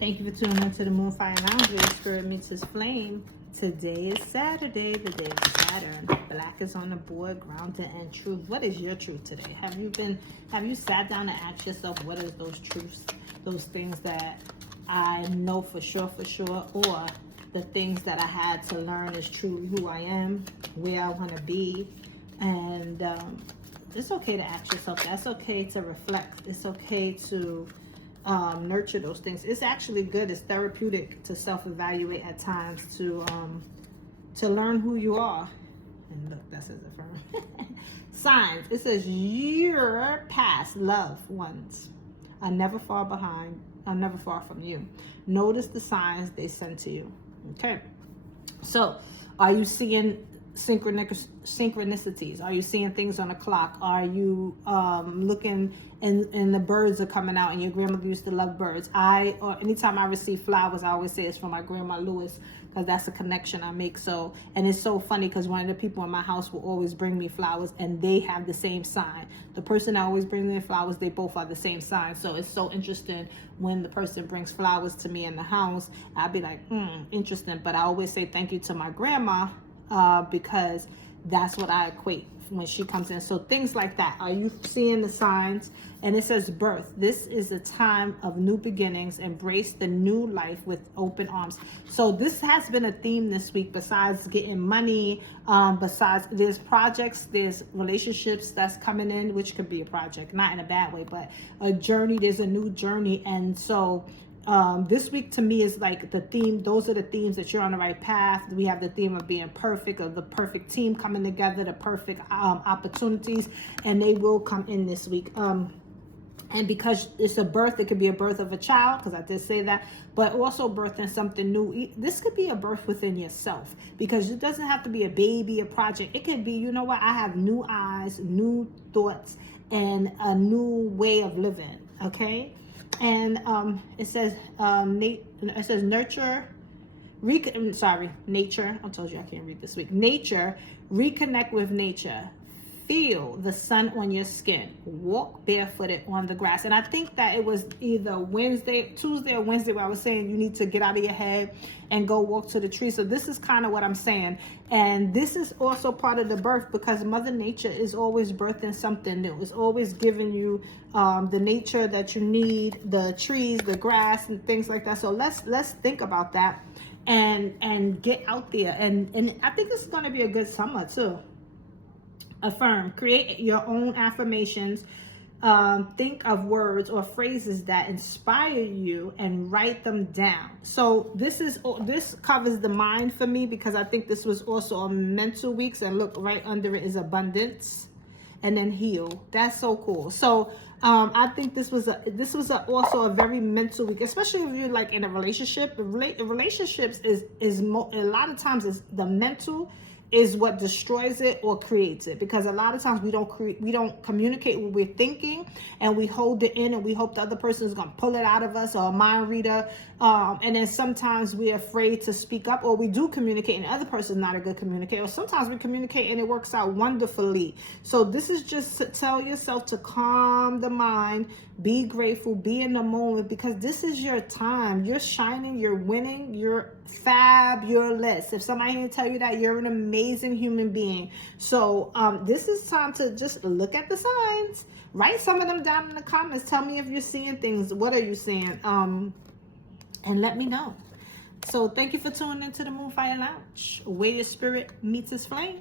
Thank you for tuning into the Moonfire Lounge, where Spirit meets his flame. Today is Saturday, the day of Saturn. Black is on the board, grounded and truth. What is your truth today? Have you sat down and asked yourself, what is those truths, those things that I know for sure, or the things that I had to learn is truly who I am, where I want to be, and it's okay to ask yourself. That's okay to reflect. It's okay to nurture those things. It's actually good. It's therapeutic to self-evaluate at times, to learn who you are. And look, that says affirm. Signs. It says your past loved ones are never far behind, are never far from you. Notice the signs they send to you. Okay. So, are you seeing synchronicities? Are you seeing things on the clock? Are you looking and the birds are coming out, and your grandmother used to love birds? Or anytime I receive flowers, I always say it's from my grandma Lewis, because that's a connection I make. So, and it's so funny because one of the people in my house will always bring me flowers, and they have the same sign. The person that always brings me flowers, they both are the same sign. So it's so interesting when the person brings flowers to me in the house. I'll be like, interesting. But I always say thank you to my grandma, because that's what I equate when she comes in. So things like that. Are you seeing the signs? And it says birth. This is a time of new beginnings. Embrace the new life with open arms. So this has been a theme this week, besides getting money, besides there's projects, there's relationships that's coming in, which could be a project, not in a bad way, but a journey. There's a new journey. And so this week to me is like the theme. Those are the themes that you're on the right path. We have the theme of being perfect, of the perfect team coming together, the perfect opportunities, and they will come in this week. And because it's a birth, it could be a birth of a child, because I did say that, but also birthing something new. This could be a birth within yourself, because it doesn't have to be a baby, a project. It could be, you know what, I have new eyes, new thoughts, and a new way of living, okay? And it says nature. Nature. I told you I can't read this week. Nature. Reconnect with nature. Feel the sun on your skin. Walk barefooted on the grass. And I think that it was either Tuesday or Wednesday, where I was saying you need to get out of your head and go walk to the tree. So this is kind of what I'm saying. And this is also part of the birth, because Mother Nature is always birthing something new. It's always giving you the nature that you need, the trees, the grass, and things like that. So let's think about that and get out there. And I think this is going to be a good summer too. Affirm. Create your own affirmations. Think of words or phrases that inspire you and write them down. So this covers the mind for me, because I think this was also a mental week. And look, right under it is abundance, and then heal. That's so cool. So I think this was also a very mental week, especially if you're like in a relationship. Relationships is a lot of times is the mental is what destroys it or creates it, because a lot of times we don't communicate what we're thinking, and we hold it in, and we hope the other person is going to pull it out of us, or a mind reader, and then sometimes we're afraid to speak up, or we do communicate and the other person is not a good communicator, or sometimes we communicate and it works out wonderfully. So this is just to tell yourself to calm the mind, be grateful, be in the moment, because this is your time. You're shining, you're winning, you're fabulous. If somebody didn't tell you that, you're an amazing human being. So this is time to just look at the signs. Write some of them down in the comments. Tell me if you're seeing things. What are you seeing? And let me know. So thank you for tuning into the Moonfire Lounge, where your spirit meets its flame.